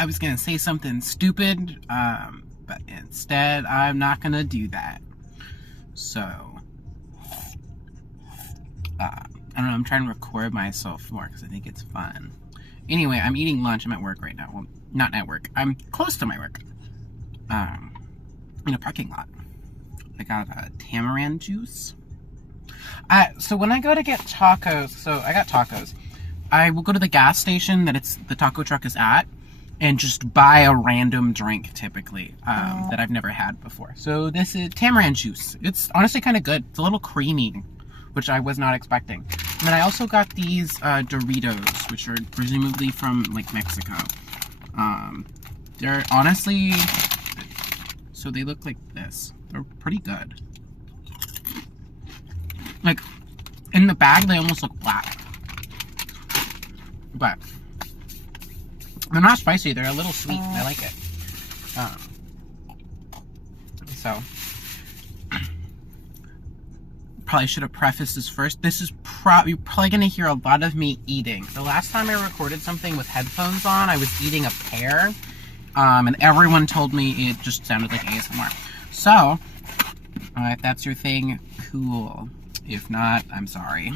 I was gonna say something stupid, but instead I'm not gonna do that. So, I don't know, I'm trying to record myself more because I think it's fun. Anyway, I'm eating lunch. I'm at work right now. Well, not at work. I'm close to my work. In a parking lot. I got a tamarind juice. So when I go to get tacos, so I got tacos, I will go to the gas station that the taco truck is at and just buy a random drink typically that I've never had before. So this is tamarind juice. It's honestly kind of good. It's a little creamy, which I was not expecting. And then I also got these Doritos, which are presumably from like Mexico. They're honestly, so they look like this. They're pretty good. Like, in the bag, they almost look black. But they're not spicy. They're a little sweet. I like it. So, probably should have prefaced this first. This is you're probably going to hear a lot of me eating. The last time I recorded something with headphones on, I was eating a pear. And everyone told me it just sounded like ASMR. So, if that's your thing, cool. If not, I'm sorry.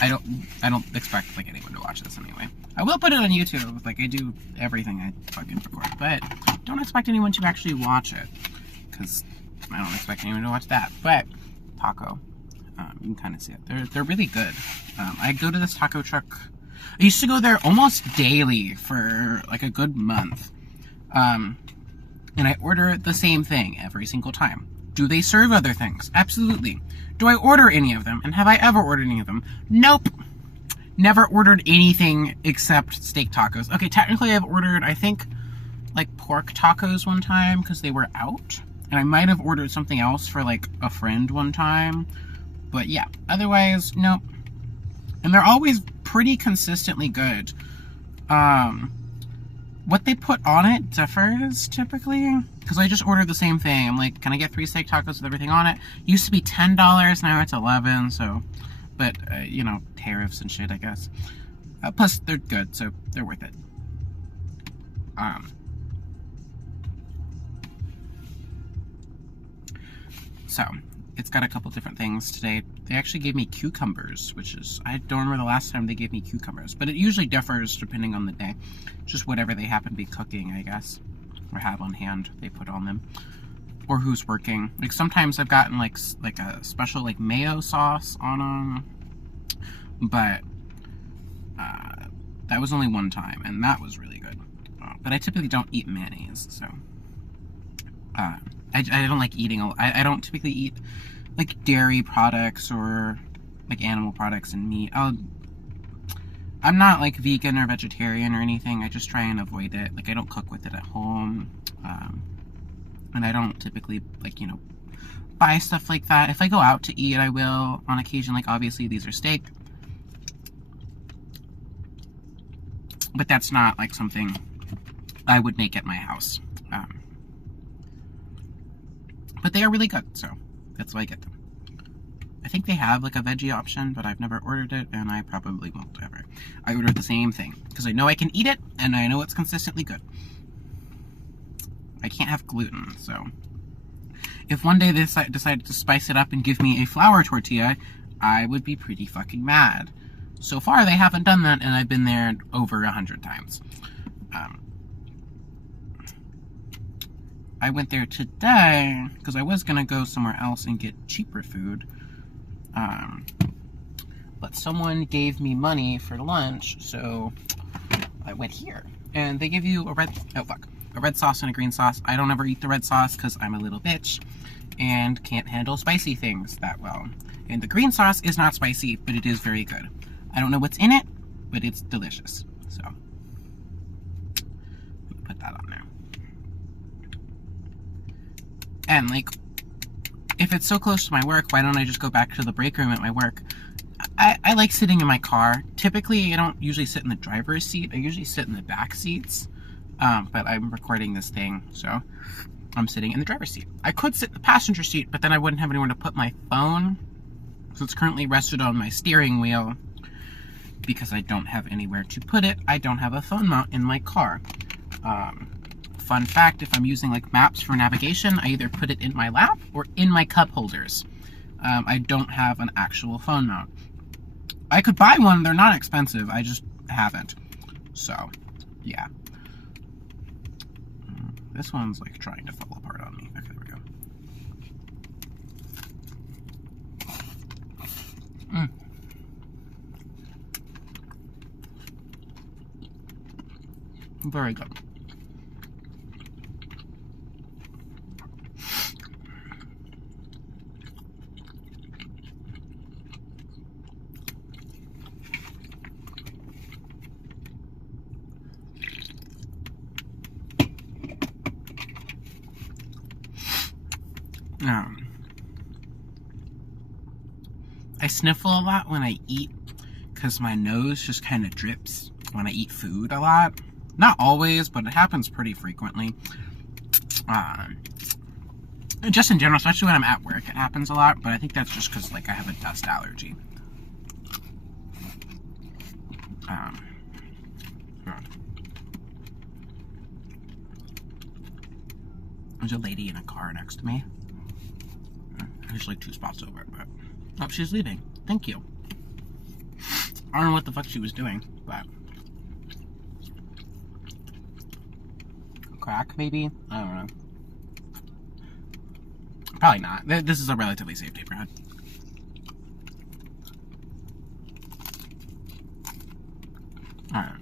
I don't expect like anyone to watch this anyway. I will put it on YouTube, like I do everything I fucking record, but don't expect anyone to actually watch it, because I don't expect anyone to watch that. But taco, you can kind of see it. They're really good. I go to this taco truck. I used to go there almost daily for like a good month, and I order the same thing every single time. Do they serve other things? Absolutely. Do I order any of them? And have I ever ordered any of them? Nope. Never ordered anything except steak tacos. Okay, technically I've ordered, I think, like pork tacos one time because they were out. And I might have ordered something else for like a friend one time. But yeah, otherwise, nope. And they're always pretty consistently good. What they put on it differs typically, because I just ordered the same thing. I'm like, can I get 3 steak tacos with everything on it? Used to be $10, now it's $11. So, but you know, tariffs and shit, I guess. Plus, they're good, so they're worth it. So it's got a couple different things today. They actually gave me cucumbers, which is, I don't remember the last time they gave me cucumbers, but it usually differs depending on the day. Just whatever they happen to be cooking, I guess, or have on hand, they put on them, or who's working. Like sometimes I've gotten like a special like mayo sauce on them, but that was only one time, and that was really good. But I typically don't eat mayonnaise, so I don't like eating. I don't typically eat like dairy products or like animal products and meat. I'm not like vegan or vegetarian or anything. I just try and avoid it. Like I don't cook with it at home, and I don't typically like, you know, buy stuff like that. If I go out to eat, I will on occasion. Like obviously these are steak, but that's not like something I would make at my house. But they are really good, so that's why I get them. I think they have like a veggie option, but I've never ordered it, and I probably won't ever. I ordered the same thing, because I know I can eat it, and I know it's consistently good. I can't have gluten, so if one day they decided to spice it up and give me a flour tortilla, I would be pretty fucking mad. So far, they haven't done that, and I've been there over 100 times. I went there today because I was going to go somewhere else and get cheaper food. But someone gave me money for lunch, so I went here. And they give you a red sauce and a green sauce. I don't ever eat the red sauce because I'm a little bitch and can't handle spicy things that well. And the green sauce is not spicy, but it is very good. I don't know what's in it, but it's delicious. So, put that on there. And like, if it's so close to my work, why don't I just go back to the break room at my work? I like sitting in my car. Typically, I don't usually sit in the driver's seat. I usually sit in the back seats. But I'm recording this thing, so I'm sitting in the driver's seat. I could sit in the passenger seat, but then I wouldn't have anywhere to put my phone. So it's currently rested on my steering wheel. Because I don't have anywhere to put it, I don't have a phone mount in my car. Fun fact, if I'm using like maps for navigation, I either put it in my lap or in my cup holders. I don't have an actual phone mount. I could buy one, they're not expensive, I just haven't. So, yeah. This one's like trying to fall apart on me. Okay, there we go. Very good. I sniffle a lot when I eat because my nose just kind of drips when I eat food a lot. Not always, but it happens pretty frequently. Just in general, especially when I'm at work, it happens a lot, but I think that's just because like I have a dust allergy. There's a lady in a car next to me. There's like 2 spots over, but oh, she's leaving. Thank you. I don't know what the fuck she was doing, but crack maybe? I don't know. Probably not. This is a relatively safe neighborhood. Alright.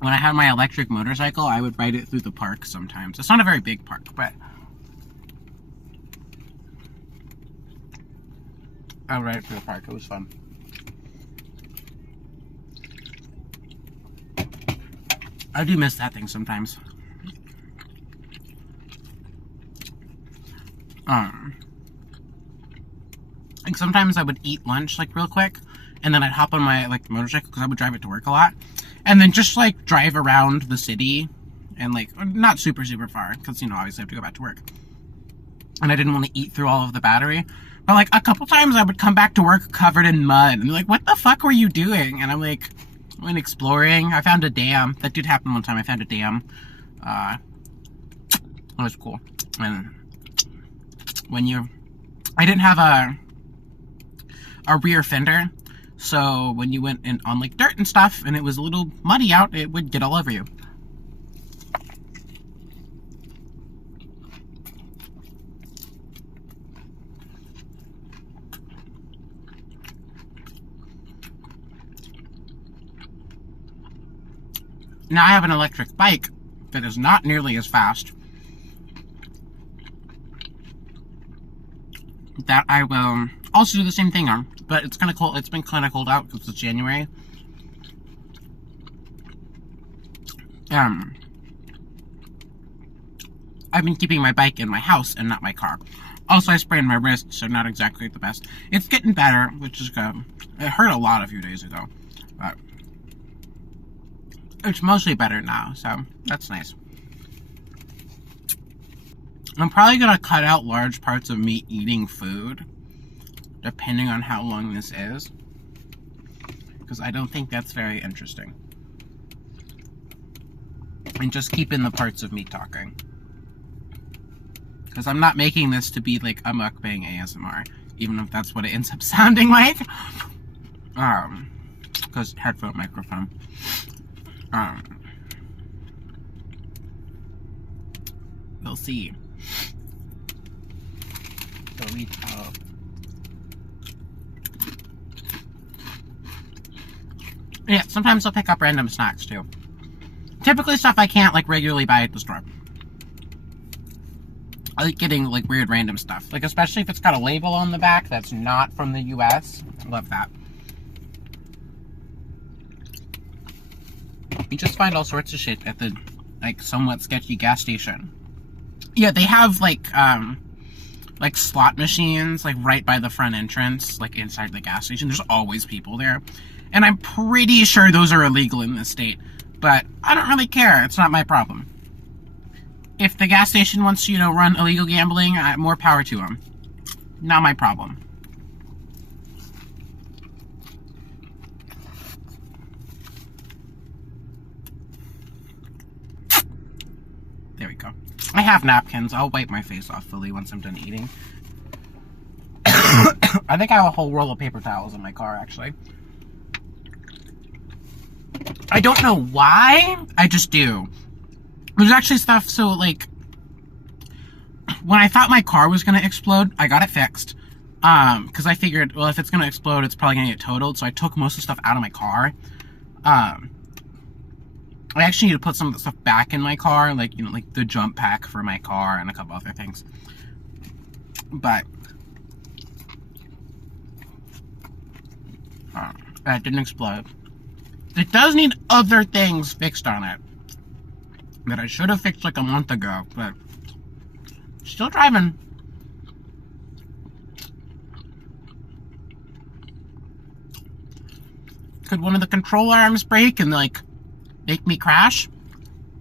When I had my electric motorcycle, I would ride it through the park sometimes. It's not a very big park, but I would ride it through the park. It was fun. I do miss that thing sometimes. Like sometimes I would eat lunch like real quick, and then I'd hop on my like motorcycle because I would drive it to work a lot. And then just, like, drive around the city and, like, not super far, because, you know, obviously I have to go back to work. And I didn't want to eat through all of the battery. But, like, a couple times I would come back to work covered in mud. And they're like, what the fuck were you doing? And I'm like, I went exploring. I found a dam. That did happen one time. I found a dam. It was cool. And when I didn't have a rear fender. So when you went in on like dirt and stuff and it was a little muddy out, it would get all over you. Now I have an electric bike that is not nearly as fast. That I will also do the same thing on. But it's kind of cold. It's been kind of cold out because it's January. I've been keeping my bike in my house and not my car. Also, I sprained my wrist, so not exactly the best. It's getting better, which is good. It hurt a lot a few days ago, but it's mostly better now, so that's nice. I'm probably gonna cut out large parts of me eating food, depending on how long this is, because I don't think that's very interesting. And just keep in the parts of me talking. Because I'm not making this to be like a mukbang ASMR, even if that's what it ends up sounding like. Because headphone microphone. We'll see. So we yeah, sometimes I'll pick up random snacks too. Typically stuff I can't like regularly buy at the store. I like getting like weird random stuff. Like especially if it's got a label on the back that's not from the US. I love that. You just find all sorts of shit at the like somewhat sketchy gas station. Yeah, they have like slot machines like right by the front entrance, like inside the gas station. There's always people there. And I'm pretty sure those are illegal in this state. But I don't really care. It's not my problem. If the gas station wants to, you know, run illegal gambling, more power to them. Not my problem. There we go. I have napkins. I'll wipe my face off fully once I'm done eating. I think I have a whole roll of paper towels in my car, actually. I don't know why. I just do. There's actually stuff, so, like, when I thought my car was going to explode, I got it fixed. Because I figured, well, if it's going to explode, it's probably going to get totaled. So I took most of the stuff out of my car. I actually need to put some of the stuff back in my car. Like, you know, like the jump pack for my car and a couple other things. But that didn't explode. It does need other things fixed on it that I should have fixed like a month ago, but still driving. Could one of the control arms break and, like, make me crash?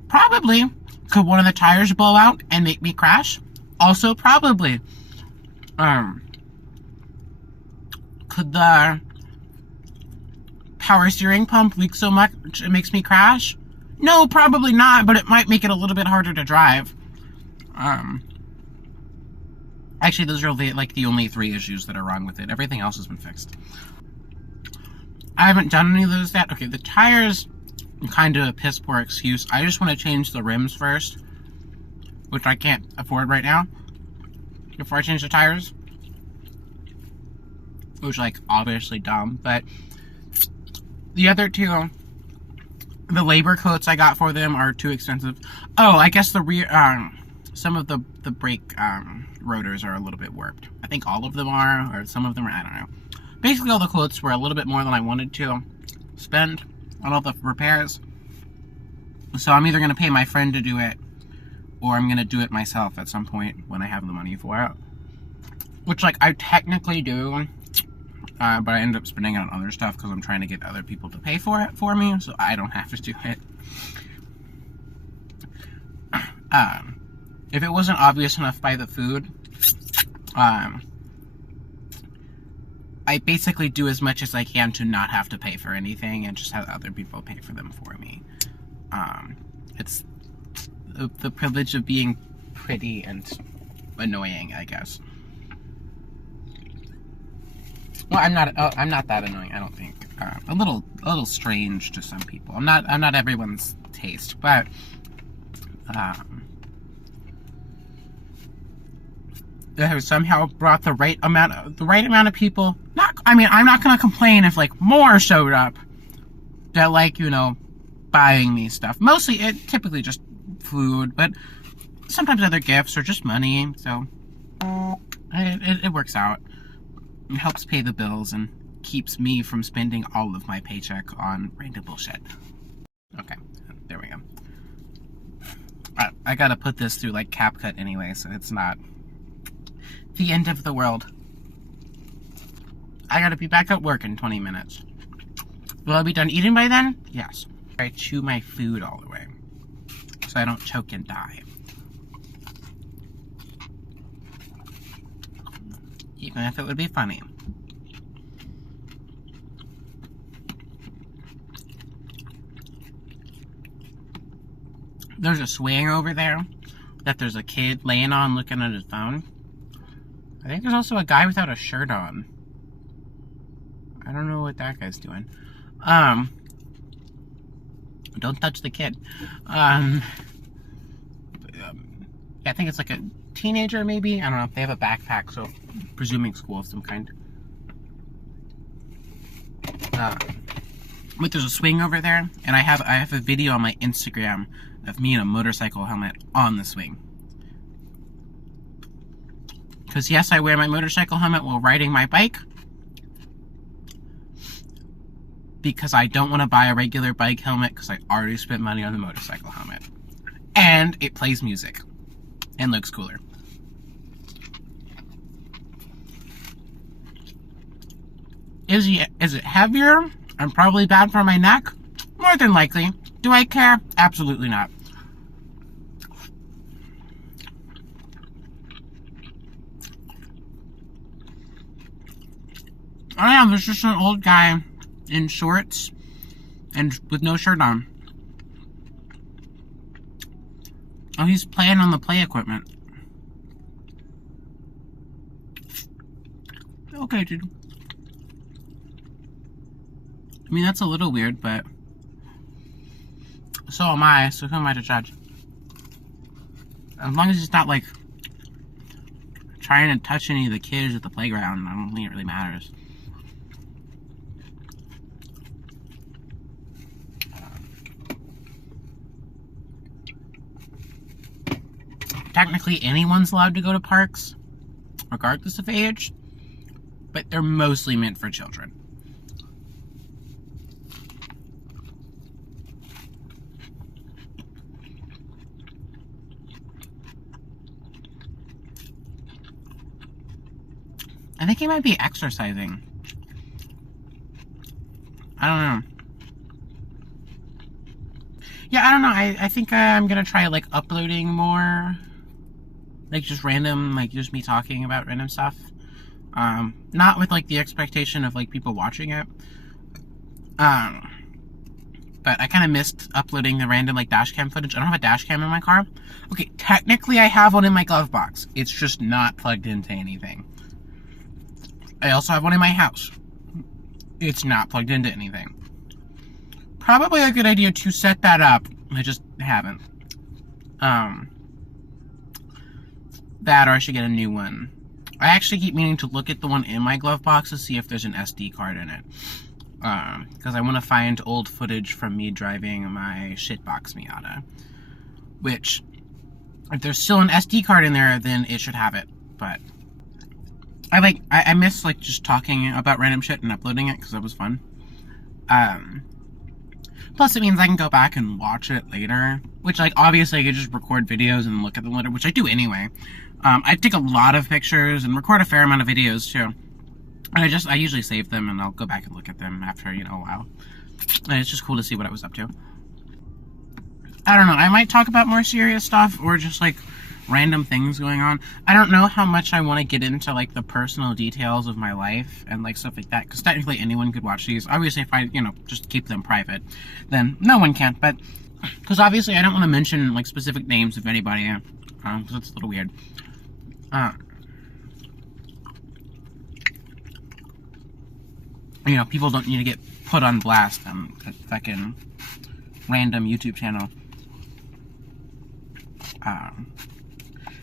Probably. Could one of the tires blow out and make me crash? Also probably. Could the power steering pump leak so much it makes me crash? No, probably not, but it might make it a little bit harder to drive. Actually, those are like the only 3 issues that are wrong with it. Everything else has been fixed. I haven't done any of those yet. Okay, the tires, kind of a piss poor excuse. I just want to change the rims first, which I can't afford right now, before I change the tires. Which, like, obviously dumb, but the other 2, the labor coats I got for them are too expensive. Oh, I guess the rear, some of the brake, rotors are a little bit warped. I think all of them are, or some of them are, I don't know. Basically, all the quotes were a little bit more than I wanted to spend on all the repairs. So I'm either going to pay my friend to do it, or I'm going to do it myself at some point when I have the money for it. Which, like, I technically do, but I end up spending it on other stuff because I'm trying to get other people to pay for it for me, so I don't have to do it. If it wasn't obvious enough by the food, I basically do as much as I can to not have to pay for anything and just have other people pay for them for me. It's the privilege of being pretty and annoying, I guess. Well, I'm not that annoying, I don't think. A little strange to some people. I'm not everyone's taste, but that have somehow brought the right amount of people. I'm not gonna complain if, like, more showed up that, like, you know, buying me stuff. Mostly, typically just food, but sometimes other gifts or just money. So it works out. It helps pay the bills and keeps me from spending all of my paycheck on random bullshit. Okay, there we go. I gotta put this through, like, CapCut anyway, so it's not the end of the world. I gotta be back at work in 20 minutes. Will I be done eating by then? Yes. I chew my food all the way, so I don't choke and die. Even if it would be funny. There's a swing over there that there's a kid laying on looking at his phone. I think there's also a guy without a shirt on. I don't know what that guy's doing. Don't touch the kid. Yeah, I think it's like a teenager, maybe? I don't know. They have a backpack, so presuming school of some kind. But there's a swing over there, and I have a video on my Instagram of me in a motorcycle helmet on the swing. Because yes, I wear my motorcycle helmet while riding my bike. Because I don't want to buy a regular bike helmet because I already spent money on the motorcycle helmet. And it plays music. And looks cooler. Is it heavier and probably bad for my neck? More than likely. Do I care? Absolutely not. Oh yeah, there's just an old guy in shorts and with no shirt on. Oh, he's playing on the play equipment. Okay, dude. I mean, that's a little weird, but so am I, so who am I to judge? As long as he's not, like, trying to touch any of the kids at the playground, I don't think it really matters. Technically, anyone's allowed to go to parks, regardless of age, but they're mostly meant for children. I think he might be exercising. I don't know. Yeah, I don't know. I think I'm gonna try, like, uploading more. Like, just random, like, just me talking about random stuff. Not with, like, the expectation of, like, people watching it. But I kind of missed uploading the random, like, dash cam footage. I don't have a dash cam in my car. Okay, technically I have one in my glove box. It's just not plugged into anything. I also have one in my house. It's not plugged into anything. Probably a good idea to set that up. I just haven't. That, or I should get a new one. I actually keep meaning to look at the one in my glove box to see if there's an SD card in it. Because I want to find old footage from me driving my shitbox Miata. Which, if there's still an SD card in there, then it should have it. But I miss, like, just talking about random shit and uploading it, because that was fun. Plus, it means I can go back and watch it later. Which, like, obviously I could just record videos and look at them later, which I do anyway. I take a lot of pictures and record a fair amount of videos, too. And I usually save them, and I'll go back and look at them after, you know, a while. And it's just cool to see what I was up to. I don't know, I might talk about more serious stuff, or just, like, random things going on. I don't know how much I want to get into, like, the personal details of my life, and, like, stuff like that, because technically anyone could watch these. Obviously, if I, you know, just keep them private, then no one can, but, because obviously I don't want to mention, like, specific names of anybody, because it's a little weird. You know, people don't need to get put on blast on a fucking random YouTube channel.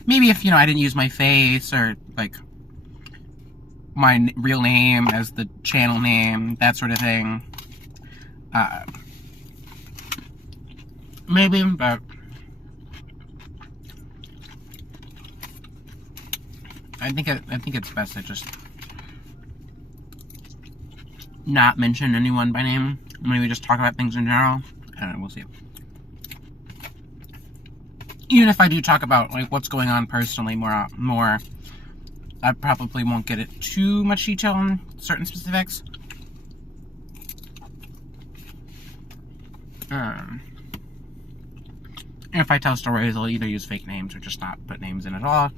Maybe if, you know, I didn't use my face, or, like, my real name as the channel name, that sort of thing. Maybe, but I think it's best to just not mention anyone by name. Maybe just talk about things in general, and we'll see. Even if I do talk about, like, what's going on personally more, I probably won't get it too much detail on certain specifics. If I tell stories, I'll either use fake names or just not put names in at all.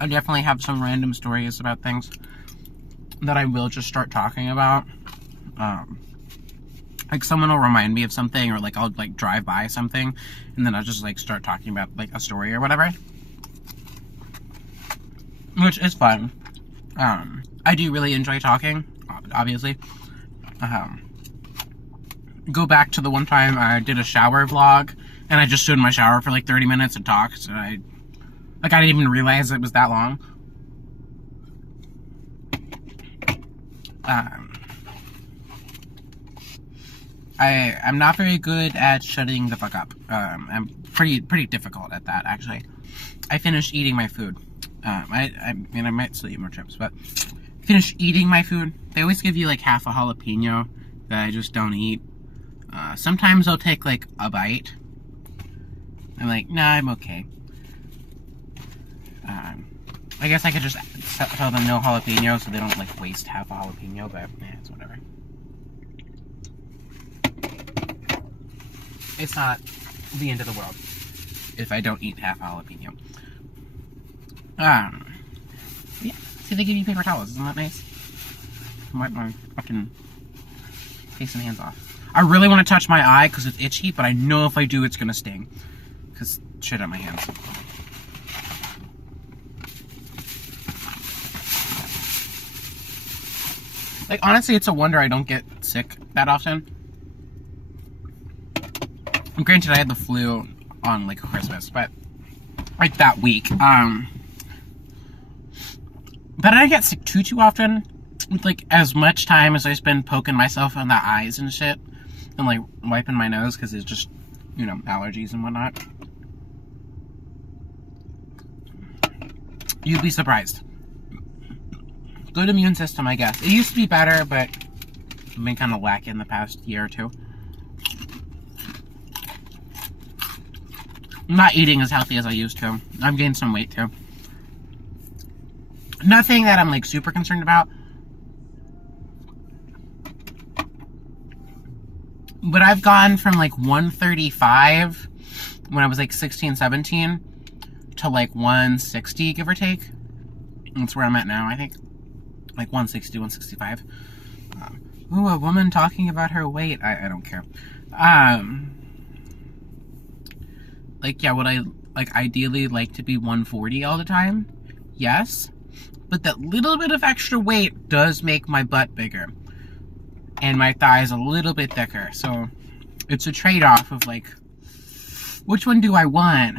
I definitely have some random stories about things that I will just start talking about. Like, someone will remind me of something, or, like, I'll, like, drive by something, and then I'll just, like, start talking about, like, a story or whatever. Which is fun. I do really enjoy talking, obviously. Go back to the one time I did a shower vlog, and I just stood in my shower for, like, 30 minutes and talked, and I didn't even realize it was that long. I'm not very good at shutting the fuck up. I'm pretty difficult at that, actually. I finished eating my food. I mean, I might still eat more chips, but finished eating my food. They always give you, like, half a jalapeno that I just don't eat. Sometimes I'll take, like, a bite. I'm like, nah, I'm okay. I guess I could just tell them no jalapeno so they don't, like, waste half a jalapeno, but yeah, it's whatever. It's not the end of the world if I don't eat half a jalapeno. Yeah. See, they give you paper towels. Isn't that nice? Wipe my fucking face and hands off. I really want to touch my eye because it's itchy, but I know if I do, it's gonna sting. Because shit on my hands. Like, honestly, it's a wonder I don't get sick that often. Granted, I had the flu on, like, Christmas, but, like, that week. But I didn't get sick too often. With, like, as much time as I spend poking myself on the eyes and shit. And, like, wiping my nose, because it's just, you know, allergies and whatnot. You'd be surprised. Good immune system, I guess. It used to be better, but I've been kind of lacking the past year or two. I'm not eating as healthy as I used to. I've gained some weight, too. Nothing that I'm, like, super concerned about. But I've gone from, like, 135 when I was, like, 16, 17 to, like, 160, give or take. That's where I'm at now, I think. Like 160, 165. Ooh, a woman talking about her weight. I don't care. Like, yeah, would I, like, ideally like to be 140 all the time? Yes. But that little bit of extra weight does make my butt bigger. And my thighs a little bit thicker. So, it's a trade-off of, like, which one do I want?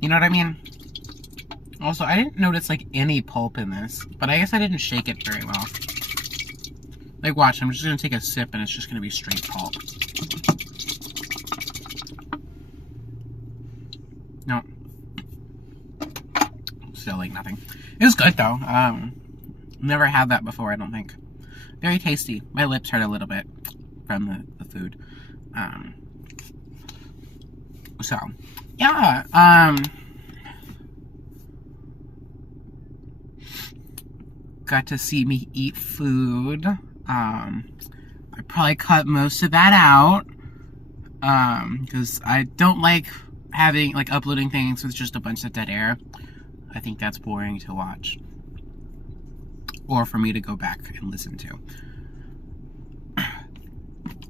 You know what I mean? Also, I didn't notice, like, any pulp in this. But I guess I didn't shake it very well. Like, watch, I'm just gonna take a sip and it's just gonna be straight pulp. No. Still, like, nothing. It was good, though. Never had that before, I don't think. Very tasty. My lips hurt a little bit from the food. So, yeah, got to see me eat food. I probably cut most of that out, because I don't like having, like, uploading things with just a bunch of dead air. I think that's boring to watch. Or for me to go back and listen to.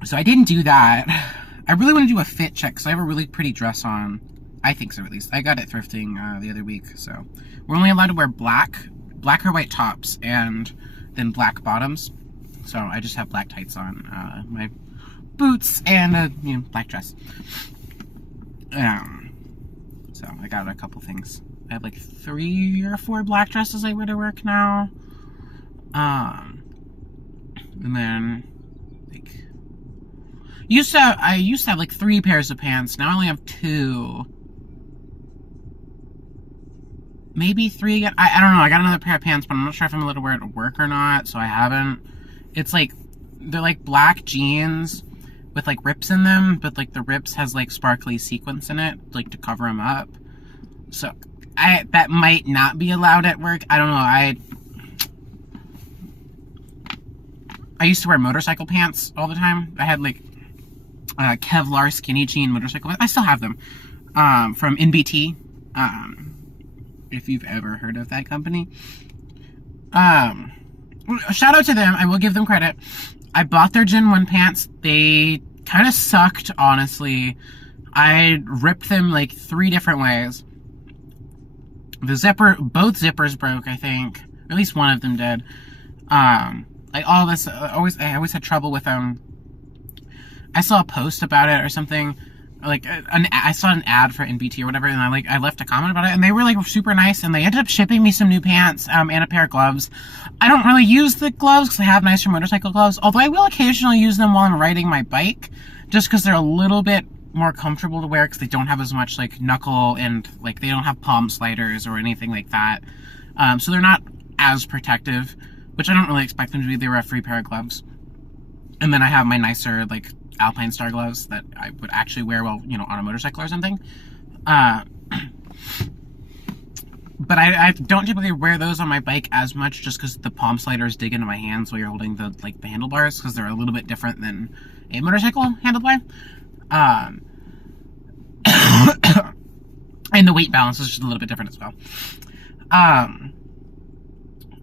So I didn't do that. I really want to do a fit check, because I have a really pretty dress on. I think so, at least. I got it thrifting the other week, so. We're only allowed to wear black or white tops, and then black bottoms. So I just have black tights on, my boots, and a, you know, black dress. So I got a couple things. I have like 3 or 4 black dresses I wear to work now. And then, like, I used to have like 3 pairs of pants. Now I only have 2. Maybe 3 again. I don't know. I got another pair of pants, but I'm not sure if I'm allowed to wear it to work or not, so I haven't. It's like, they're like black jeans with like rips in them, but like the rips has like sparkly sequins in it, like to cover them up. So, that might not be allowed at work. I don't know. I used to wear motorcycle pants all the time. I had like Kevlar skinny jean motorcycle pants. I still have them. From NBT. If you've ever heard of that company. Shout out to them. I will give them credit. I bought their Gen 1 pants. They kind of sucked, honestly. I ripped them like 3 different ways. Both zippers broke, I think. At least one of them did. Like all this, I always had trouble with them. I saw a post about it or something. Like, I saw an ad for NBT or whatever, and I left a comment about it, and they were, like, super nice, and they ended up shipping me some new pants, and a pair of gloves. I don't really use the gloves, because I have nicer motorcycle gloves, although I will occasionally use them while I'm riding my bike, just because they're a little bit more comfortable to wear, because they don't have as much, like, knuckle, and, like, they don't have palm sliders or anything like that. So they're not as protective, which I don't really expect them to be. They were a free pair of gloves. And then I have my nicer, like, Alpine Star gloves that I would actually wear while, you know, on a motorcycle or something. But I don't typically wear those on my bike as much, just because the palm sliders dig into my hands while you're holding the handlebars, because they're a little bit different than a motorcycle handlebar. And the weight balance is just a little bit different as well.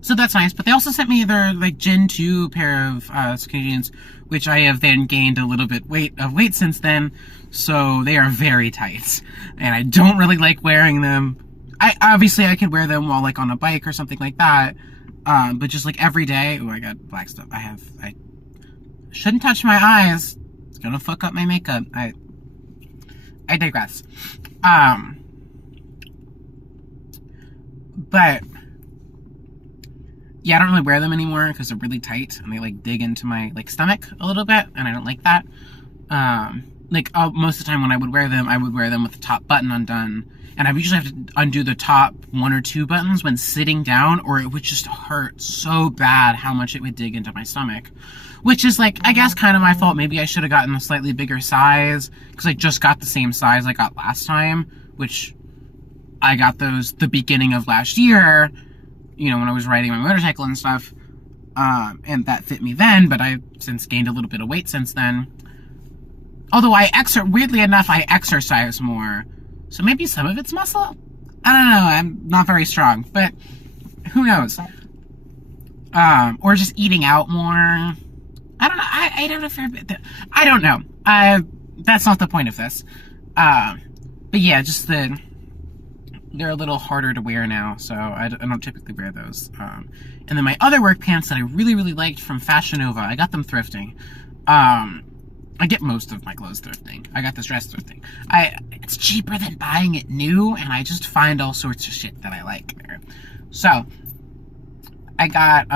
So that's nice, but they also sent me their, like, Gen 2 pair of skinny jeans, which I have then gained a little bit of weight since then, so they are very tight, and I don't really like wearing them. Obviously I could wear them while, like, on a bike or something like that, but just, like, every day. Oh, I got black stuff. I shouldn't touch my eyes. It's gonna fuck up my makeup. I digress. But yeah, I don't really wear them anymore because they're really tight and they, like, dig into my, like, stomach a little bit, and I don't like that. Most of the time when I would wear them with the top button undone, and I usually have to undo the top 1 or 2 buttons when sitting down, or it would just hurt so bad how much it would dig into my stomach. Which is, like, I guess kind of my fault. Maybe I should have gotten a slightly bigger size, because I just got the same size I got last time, which I got those the beginning of last year, you know, when I was riding my motorcycle and stuff, and that fit me then, but I've since gained a little bit of weight since then. Although weirdly enough, I exercise more, so maybe some of it's muscle? I don't know, I'm not very strong, but who knows? Or just eating out more. I don't know, I don't know if I don't know. That's not the point of this. But yeah, just they're a little harder to wear now, so I don't typically wear those. And then my other work pants that I really, really liked from Fashion Nova, I got them thrifting. I get most of my clothes thrifting. I got this dress thrifting. It's cheaper than buying it new, and I just find all sorts of shit that I like there. So, I got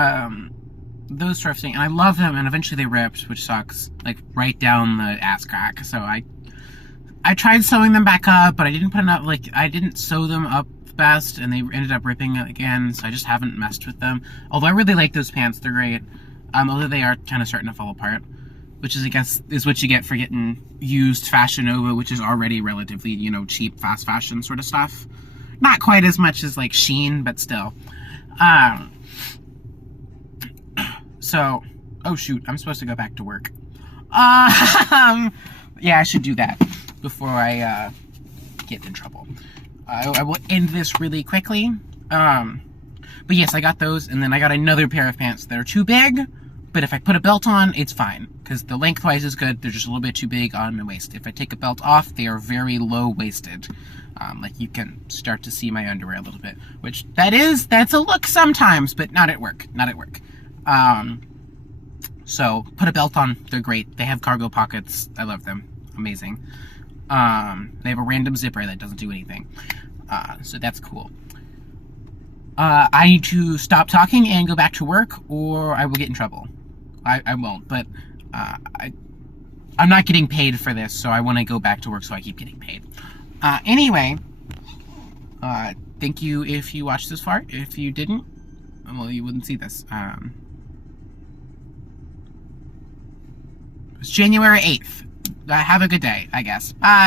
those thrifting, and I love them, and eventually they ripped, which sucks, like, right down the ass crack. So I tried sewing them back up, but I didn't put enough, like, I didn't sew them up best, and they ended up ripping again, so I just haven't messed with them. Although I really like those pants, they're great. Although they are kind of starting to fall apart, which is, I guess, is what you get for getting used Fashion Nova, which is already relatively, you know, cheap, fast fashion sort of stuff. Not quite as much as, like, Shein, but still. So, oh shoot, I'm supposed to go back to work. Yeah, I should do that before I get in trouble. I will end this really quickly. But yes, I got those, and then I got another pair of pants that are too big, but if I put a belt on, it's fine, because the lengthwise is good. They're just a little bit too big on my waist. If I take a belt off, they are very low-waisted. Like, you can start to see my underwear a little bit, which that's a look sometimes, but not at work, so put a belt on, they're great. They have cargo pockets, I love them, amazing. They have a random zipper that doesn't do anything, so that's cool. I need to stop talking and go back to work, or I will get in trouble. I won't, but I'm not getting paid for this, so I want to go back to work so I keep getting paid. Anyway, thank you if you watched this far. If you didn't, well, you wouldn't see this. It's January 8th. Have a good day, I guess. Bye.